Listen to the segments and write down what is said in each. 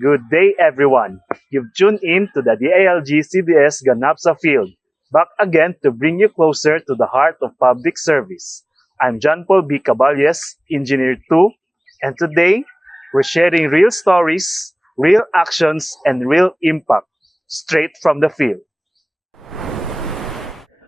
Good day, everyone. You've tuned in to the DILG CDS Ganapsa Field, back again to bring you closer to the heart of public service. I'm John Paul B. Caballes, Engineer 2, and today we're sharing real stories, real actions, and real impact straight from the field.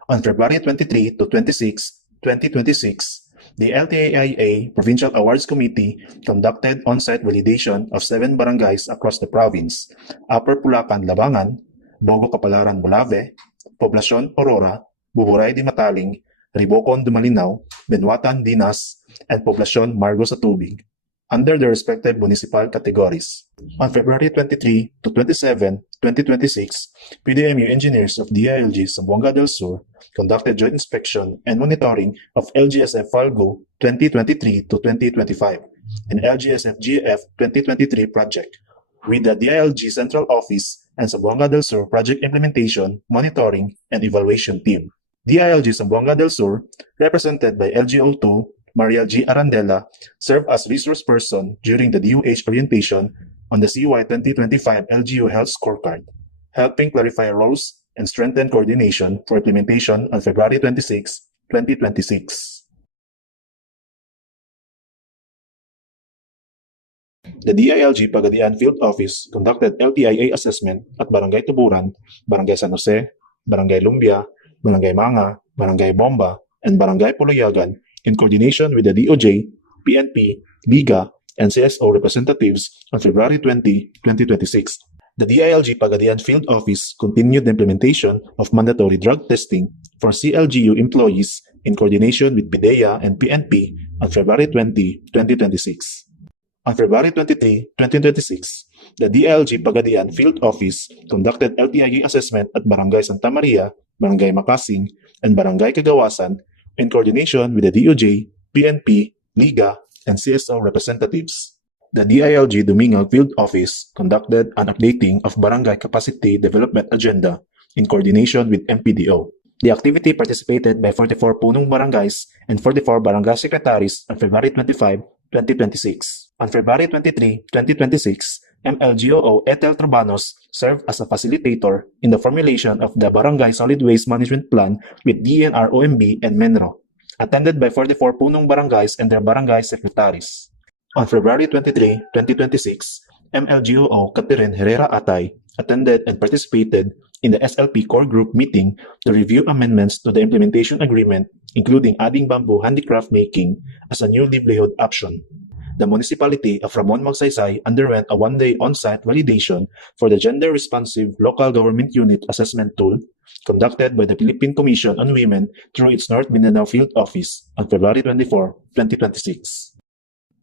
On February 23 to 26, 2026, the LTIA Provincial Awards Committee conducted on-site validation of 7 barangays across the province: Upper Pulacan, Labangan, Bogo Kapalaran, Bulave, Poblacion, Aurora, Buburay di Mataling, Ribocon, Dumalinaw, Benwatan, Dinas, and Poblacion, Margo sa Tubig, under their respective municipal categories. On February 23 to 27, 2026, PDMU engineers of DILG Zamboanga del Sur conducted joint inspection and monitoring of LGSF Falgo 2023 to 2025 and LGSF GF 2023 project with the DILG Central Office and Zamboanga del Sur Project Implementation, Monitoring, and Evaluation Team. DILG Zamboanga del Sur, represented by LGO2 Maria G. Arandela, served as resource person during the DOH orientation on the CY 2025 LGU Health Scorecard, helping clarify roles and strengthen coordination for implementation on February 26, 2026. The DILG Pagadian Field Office conducted LTIA assessment at Barangay Tuburan, Barangay San Jose, Barangay Lumbia, Barangay Manga, Barangay Bomba, and Barangay Pulayagan in coordination with the DOJ, PNP, Liga, and CSO representatives on February 20, 2026. The DILG Pagadian Field Office continued the implementation of mandatory drug testing for CLGU employees in coordination with PIDEA and PNP on February 20, 2026. On February 23, 2026, the DILG Pagadian Field Office conducted LTIA assessment at Barangay Santa Maria, Barangay Makasing, and Barangay Kagawasan in coordination with the DOJ, PNP, Liga, and CSO representatives. The DILG Dumingal Field Office conducted an updating of Barangay Capacity Development Agenda in coordination with MPDO. The activity participated by 44 punong barangays and 44 barangay secretaries on February 25, 2026. On February 23, 2026, MLGOO Ethel Trabanos served as a facilitator in the formulation of the Barangay Solid Waste Management Plan with DNR-OMB and MENRO, attended by 44 punong barangays and their barangay secretaries. On February 23, 2026, MLGOO Catherine Herrera Atay attended and participated in the SLP Core Group meeting to review amendments to the implementation agreement, including adding bamboo handicraft making as a new livelihood option. The municipality of Ramon Magsaysay underwent a one-day on-site validation for the Gender-Responsive Local Government Unit Assessment Tool conducted by the Philippine Commission on Women through its North Mindanao Field Office on February 24, 2026.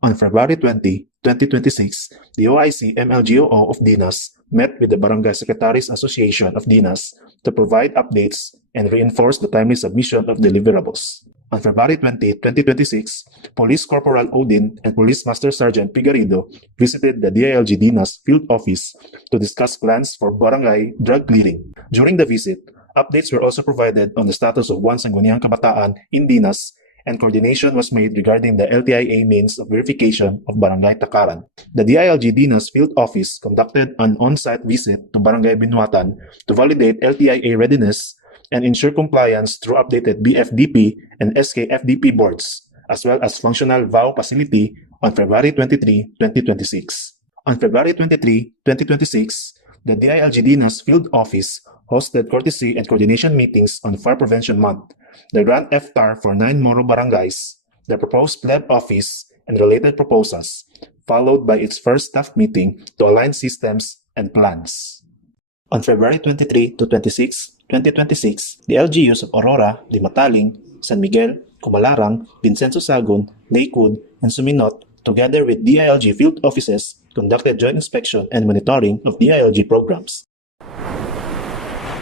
On February 20, 2026, the OIC MLGOO of Dinas met with the Barangay Secretaries Association of Dinas to provide updates and reinforce the timely submission of deliverables. On February 20, 2026, Police Corporal Odin and Police Master Sergeant Pigarido visited the DILG Dinas Field Office to discuss plans for barangay drug clearing. During the visit, updates were also provided on the status of one Sangguniang Kabataan in Dinas, and coordination was made regarding the LTIA means of verification of Barangay Takaran. The DILG Dinas Field Office conducted an on-site visit to Barangay Binwatan to validate LTIA readiness and ensure compliance through updated BFDP and SKFDP boards, as well as functional VAU facility on February 23, 2026. On February 23, 2026, the DILG Dinas Field Office hosted courtesy and coordination meetings on Fire Prevention Month, the Grant FTAR for 9 Moro barangays, the proposed pleb office, and related proposals, followed by its first staff meeting to align systems and plans. On February 23 to 26, 2026, the LGUs of Aurora, Dimataling, San Miguel, Kumalarang, Vincenzo Sagun, Lakewood, and Suminot, together with DILG field offices, conducted joint inspection and monitoring of DILG programs.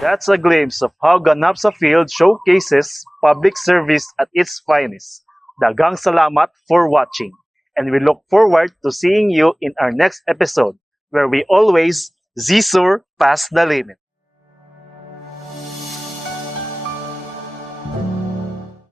That's a glimpse of how Ganapsa Field showcases public service at its finest. Daghang salamat for watching, and we look forward to seeing you in our next episode, where we always zisur past the limit.